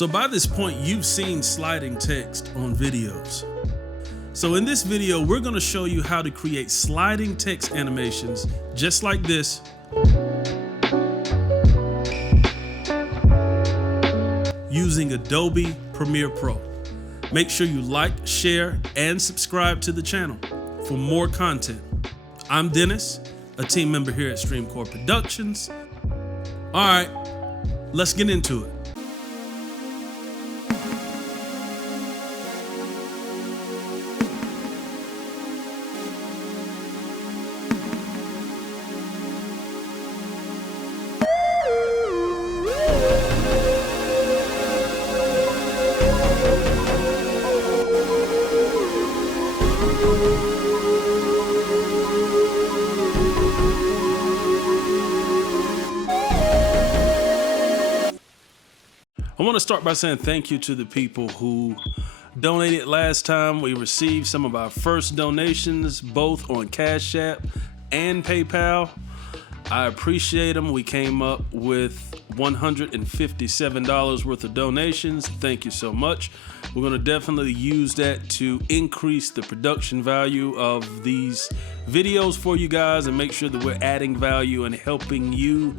So by this point, you've seen sliding text on videos. So in this video, we're going to show you how to create sliding text animations just like this using Adobe Premiere Pro. Make sure you like, share, and subscribe to the channel for more content. I'm Dennis, a team member here at StreamCore Productions. All right, let's get into it. I want to start by saying thank you to the people who donated last time. We received some of our first donations, both on Cash App and PayPal. I appreciate them. We came up with $157 worth of donations. Thank you so much. We're going to definitely use that to increase the production value of these videos for you guys and make sure that we're adding value and helping you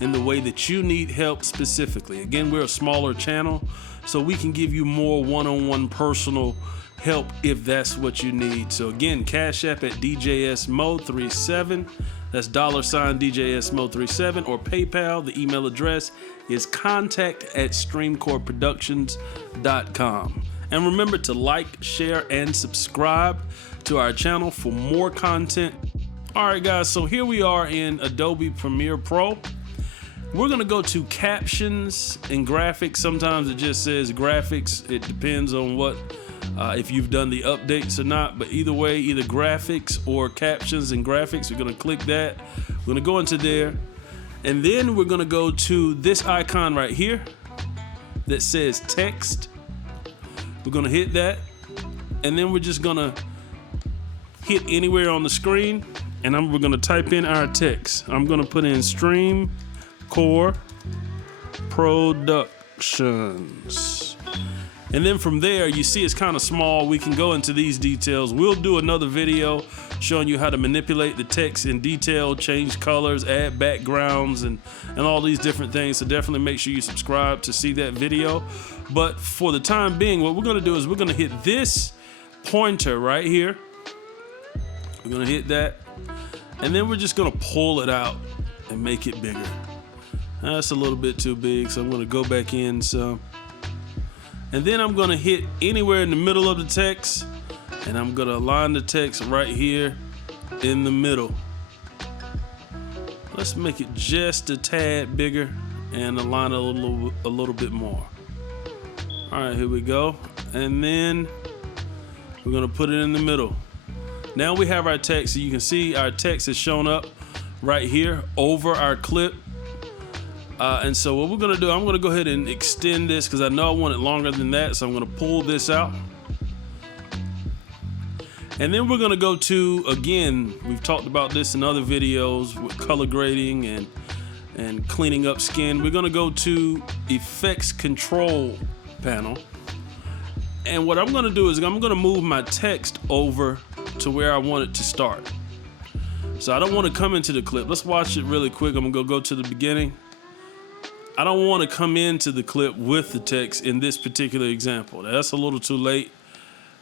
in the way that you need help specifically. Again, we're a smaller channel, so we can give you more one-on-one personal help if that's what you need. So again, Cash App at DJSMO37. That's $DJSMO37, or PayPal. The email address is contact@streamcoreproductions.com. And remember to like, share, and subscribe to our channel for more content. All right, guys, so here we are in Adobe Premiere Pro. We're gonna go to captions and graphics. Sometimes it just says graphics. It depends on what, if you've done the updates or not, but either way, either graphics or captions and graphics, we're gonna click that. We're gonna go into there, and then we're gonna go to this icon right here that says text. We're gonna hit that, and then we're just gonna hit anywhere on the screen, and we're gonna type in our text. I'm gonna put in StreamCore Productions. And then from there, you see it's kind of small. We can go into these details. We'll do another video showing you how to manipulate the text in detail, change colors, add backgrounds, and all these different things. So definitely make sure you subscribe to see that video. But for the time being, what we're gonna do is we're gonna hit this pointer right here. We're gonna hit that, and then we're just gonna pull it out and make it bigger. That's a little bit too big, so I'm gonna go back in some. And then I'm gonna hit anywhere in the middle of the text, and I'm gonna align the text right here in the middle. Let's make it just a tad bigger and align it a little bit more. All right, here we go. And then we're gonna put it in the middle. Now we have our text, so you can see our text is shown up right here over our clip. And so what we're gonna do, I'm gonna go ahead and extend this because I know I want it longer than that, so I'm gonna pull this out. And then we're gonna go to, again, we've talked about this in other videos with color grading and cleaning up skin. We're gonna go to Effects Control panel. And what I'm gonna do is I'm gonna move my text over to where I want it to start. So I don't wanna come into the clip. Let's watch it really quick. I'm gonna go to the beginning. I don't want to come into the clip with the text in this particular example. That's a little too late.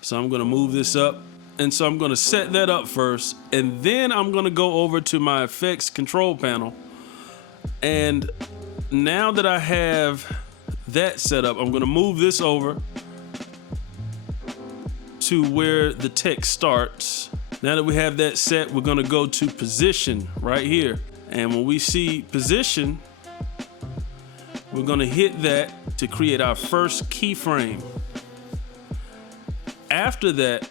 So I'm going to move this up. And so I'm going to set that up first. And then I'm going to go over to my effects control panel. And now that I have that set up, I'm going to move this over to where the text starts. Now that we have that set, we're going to go to position right here. And when we see position, we're gonna hit that to create our first keyframe. After that,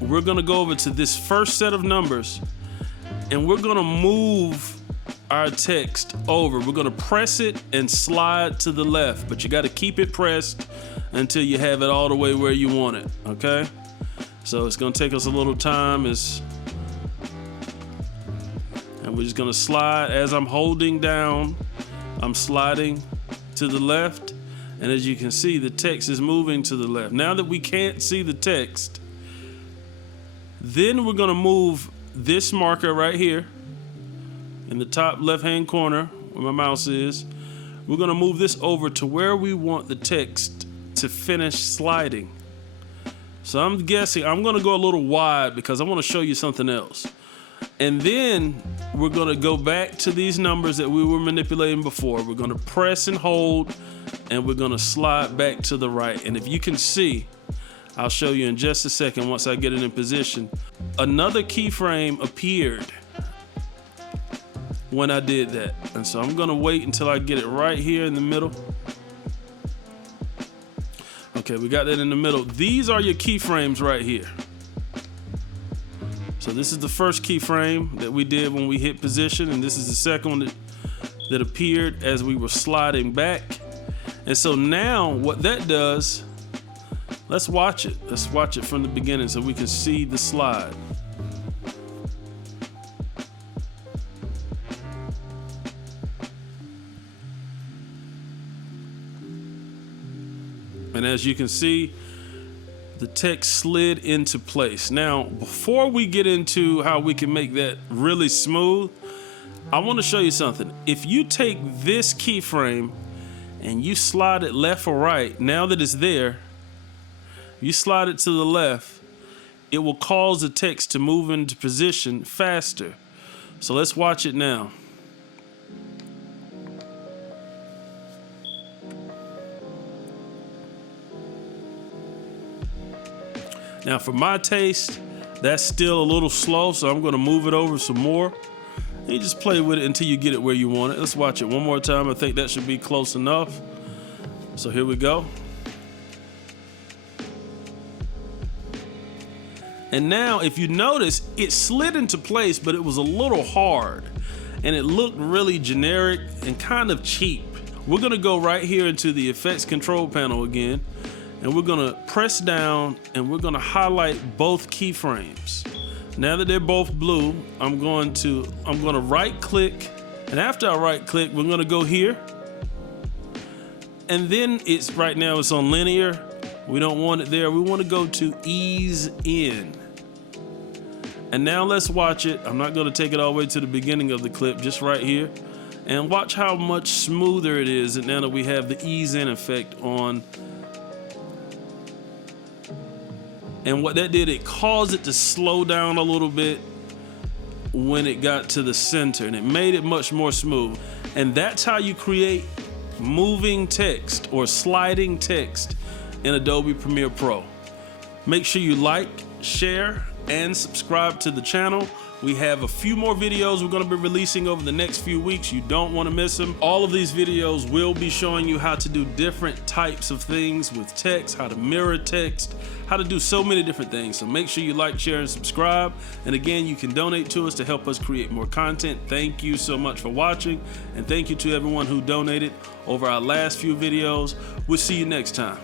we're gonna go over to this first set of numbers, and we're gonna move our text over. We're gonna press it and slide to the left, but you gotta keep it pressed until you have it all the way where you want it, okay? So it's gonna take us a little time. And we're just gonna slide as I'm holding down. I'm sliding to the left, And as you can see, the text is moving to the left. Now that we can't see the text, then we're gonna move this marker right here in the top left-hand corner where my mouse is. We're gonna move this over to where we want the text to finish sliding. So I'm guessing I'm gonna go a little wide because I wanna show you something else. And then we're gonna go back to these numbers that we were manipulating before. We're gonna press and hold, and we're gonna slide back to the right. And if you can see, I'll show you in just a second once I get it in position. Another keyframe appeared when I did that. And so I'm gonna wait until I get it right here in the middle. Okay, we got that in the middle. These are your keyframes right here. So this is the first keyframe that we did when we hit position, and this is the second one that appeared as we were sliding back. And so now what that does, let's watch it. Let's watch it from the beginning so we can see the slide. And as you can see, the text slid into place. Now, before we get into how we can make that really smooth, I want to show you something. If you take this keyframe and you slide it left or right, now that it's there, you slide it to the left, it will cause the text to move into position faster. So let's watch it now. Now for my taste, that's still a little slow, so I'm gonna move it over some more. And you just play with it until you get it where you want it. Let's watch it one more time. I think that should be close enough. So here we go. And now if you notice, it slid into place, but it was a little hard. And it looked really generic and kind of cheap. We're gonna go right here into the effects control panel again. And we're gonna press down and we're gonna highlight both keyframes. Now that they're both blue, I'm gonna right click, and after I right click, we're gonna go here. And then right now it's on linear. We don't want it there. We wanna go to ease in. And now let's watch it. I'm not gonna take it all the way to the beginning of the clip, just right here. And watch how much smoother it is now that we have the ease in effect on. And what that did, it caused it to slow down a little bit when it got to the center, and it made it much more smooth. And that's how you create moving text or sliding text in Adobe Premiere Pro. Make sure you like, share, and subscribe to the channel. We have a few more videos we're gonna be releasing over the next few weeks. You don't wanna miss them. All of these videos will be showing you how to do different types of things with text, how to mirror text, how to do so many different things. So make sure you like, share, and subscribe. And again, you can donate to us to help us create more content. Thank you so much for watching. And thank you to everyone who donated over our last few videos. We'll see you next time.